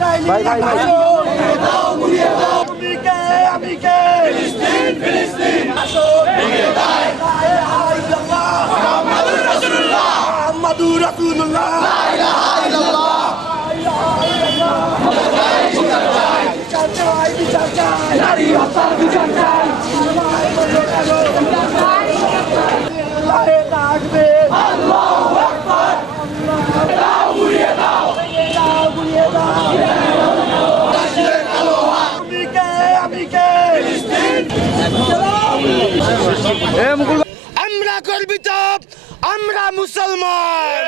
ভাই ভাই ভাই আমি কে ফিলিস্তিন ফিলিস্তিন আসুন ভেঙে দেয় লা ইলাহা ইল্লাল্লাহ মুহাম্মাদুর রাসূলুল্লাহ মুহাম্মাদুর রাসূলুল্লাহ লা ইলাহা ইল্লাল্লাহ বিচার চাই নারী হত্যার বিচার চাই আল্লাহু আকবার দাও গুলিয়ে দাও গুলিয়ে দাও আমরা গর্বিত, আমরা মুসলমান।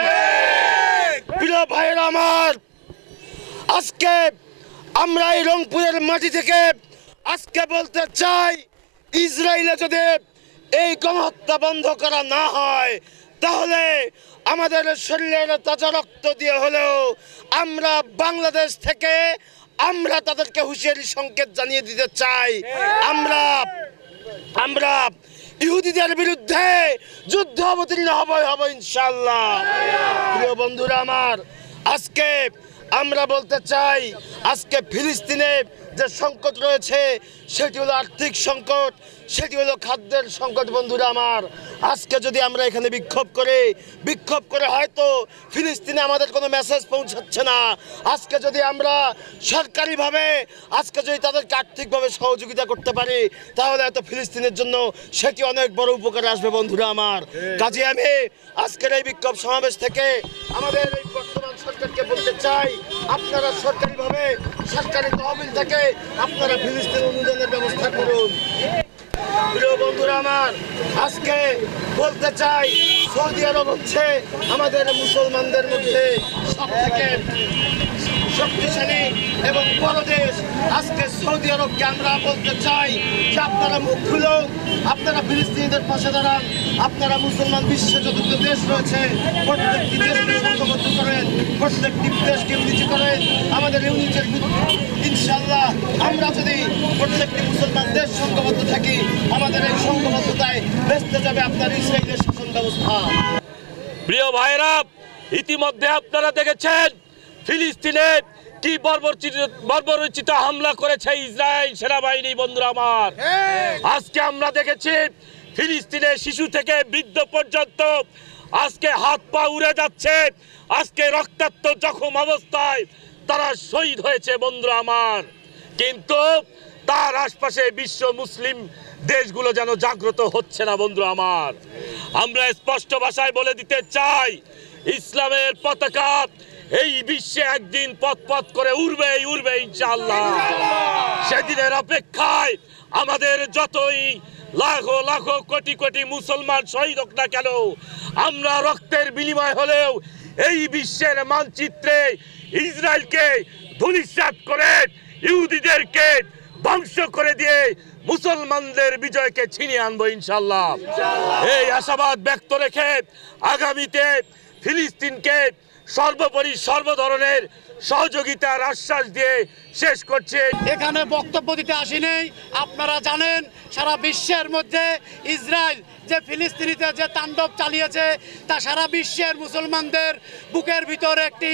প্রিয় ভাইরা আমার, আজকে আমরা এই রংপুরের মাটি থেকে আজকে বলতে চাই, ইসরায়েলে যদি এই গণহত্যা বন্ধ করা না হয় তাহলে আমাদের শরীরের তাজা রক্ত দিয়ে হলেও আমরা বাংলাদেশ থেকে আমরা তাদেরকে হুঁশিয়ারি সংকেত জানিয়ে দিতে চাই, আমরা ইহুদিদের বিরুদ্ধে যুদ্ধ অবতীর্ণ হব ইনশাআল্লাহ। প্রিয় বন্ধুরা আমার, আজকে আমরা বলতে চাই, আজকে ফিলিস্তিনে যে সংকট রয়েছে সেটি হলো আর্থিক সংকট, সেটি হলো খাদ্যের সংকট। বন্ধুরা আমার, আজকে যদি আমরা এখানে বিক্ষোভ করে হয়তো ফিলিস্তিনে আমাদের কোনো মেসেজ পৌঁছাচ্ছে না, আজকে যদি আমরা সরকারিভাবে আজকে যদি তাদেরকে আর্থিকভাবে সহযোগিতা করতে পারি তাহলে হয়তো ফিলিস্তিনের জন্য সেটি অনেক বড় উপকারে আসবে। বন্ধুরা আমার, কাজে আমি আজকের এই বিক্ষোভ সমাবেশ থেকে আমাদের এই বর্তমান সরকারকে বলতে চাই, আপনারা সরকারিভাবে সরকারি তহবিল থেকে আপনারা ফিলিস্তিন অনুদানের ব্যবস্থা করুন। প্রিয় বন্ধুরা আমার, আজকে বলতে চাই, সৌদি আরব হচ্ছে আমাদের মুসলমানদের মধ্যে সবথেকে শক্তিশালী এবং বড় দেশ। আজকে সৌদি আরবকে আমরা বলতে চাই যে আপনারা মুখ খুলুন, আপনারা ফিলিস্তিনিদের পাশে দাঁড়ান, আপনারা মুসলমান বিশ্বে যতগুলো দেশ রয়েছে প্রত্যেকটি দেশকে সংঘবদ্ধ করেন, প্রত্যেকটি দেশকে ইউনিটি করেন। আমাদের ইউনিটের ইনশাআল্লাহ আমরা যদি প্রত্যেকটি মুসলমান দেশ সংঘবদ্ধ থাকি, আমাদের এই সংঘবদ্ধতায় বেঁচতে যাবে আপনার ইসরায়েলের শাসন ব্যবস্থা। প্রিয় ভাইরা, ইতিমধ্যে আপনারা দেখেছেন ফিলিস্তিনে কি বর্বরোচিত হামলা করেছে ইসরায়েল সেনাবাহিনী। বন্ধুরা আমার, আজকে আমরা দেখেছি ফিলিস্তিনে শিশু থেকে বৃদ্ধ পর্যন্ত আজকে হাত পা উড়ে যাচ্ছে, আজকে রক্তাক্ত জখম অবস্থায় তারা শহীদ হয়েছে। বন্ধুরা আমার, কিন্তু তার আশপাশে বিশ্ব মুসলিম দেশগুলো যেন জাগ্রত হচ্ছে না। বন্ধুরা আমার, আমরা স্পষ্ট ভাষায় বলে দিতে চাই, ইসলামের পতাকা এই বিশ্বে একদিন পথ করে উড়বে ইনশাআল্লাহ। সেদিনের অপেক্ষায় আমাদের যতই লাখো লাখো কোটি কোটি মুসলমান শহীদ হোক না কেন, আমরা রক্তের বিনিময় হলেও এই বিশ্বের মানচিত্রে ইসরায়েলকে ধূলিসাৎ করে, ইহুদিদেরকে ধ্বংস করে দিয়ে মুসলমানদের বিজয়কে ছিনিয়ে আনবো ইনশাআল্লাহ। এই আশাবাদ ব্যক্ত রেখে আগামীতে ফিলিস্তিনকে সর্বোপরি সর্ব ধরনের সহযোগিতার আশ্বাস দিয়ে শেষ করছে। এখানে বক্তব্য দিতে আসিনি, আপনারা জানেন সারা বিশ্বের মধ্যে ইসরায়েল যে ফিলিস্তিনিতে যে তাণ্ডব চালিয়েছে তা সারা বিশ্বের মুসলমানদের বুকের ভিতর একটি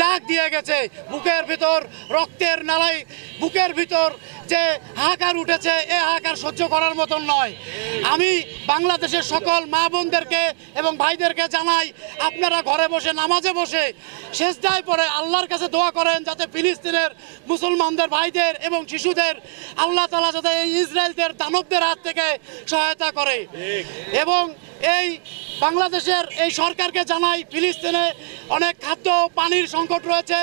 দাগ দিয়ে গেছে, বুকের ভিতর রক্তের নালাই, বুকের ভিতর যে হাহাকার উঠেছে, এ হাহাকার সহ্য করার মতন নয়। আমি বাংলাদেশের সকল মা বোনদেরকে এবং ভাইদেরকে জানাই, আপনারা ঘরে বসে নামাজে বসে সেজদায় পড়ে আল্লাহর কাছে দোয়া করেন যাতে ফিলিস্তিনের মুসলমানদের ভাইদের এবং শিশুদের আল্লাহ তাআলা যাতে এই ইসরায়েলদের দানবদের হাত থেকে সহায়তা করে। এবং এই বাংলাদেশের এই সরকারকে জানাই, ফিলিস্তিনে অনেক খাদ্য পানির সংকট রয়েছে,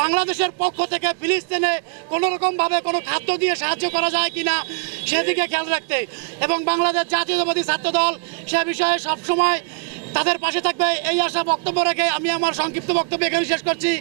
বাংলাদেশের পক্ষ থেকে ফিলিস্তিনে কোনো রকমভাবে কোনো খাদ্য দিয়ে সাহায্য করা যায় কিনা সেদিকে খেয়াল রাখতে, এবং বাংলাদেশ জাতীয়তাবাদী ছাত্র দল সে বিষয়ে সবসময় তাদের পাশে থাকবে এই আশা বক্তব্য রেখে আমি আমার সংক্ষিপ্ত বক্তব্য এখানে শেষ করছি।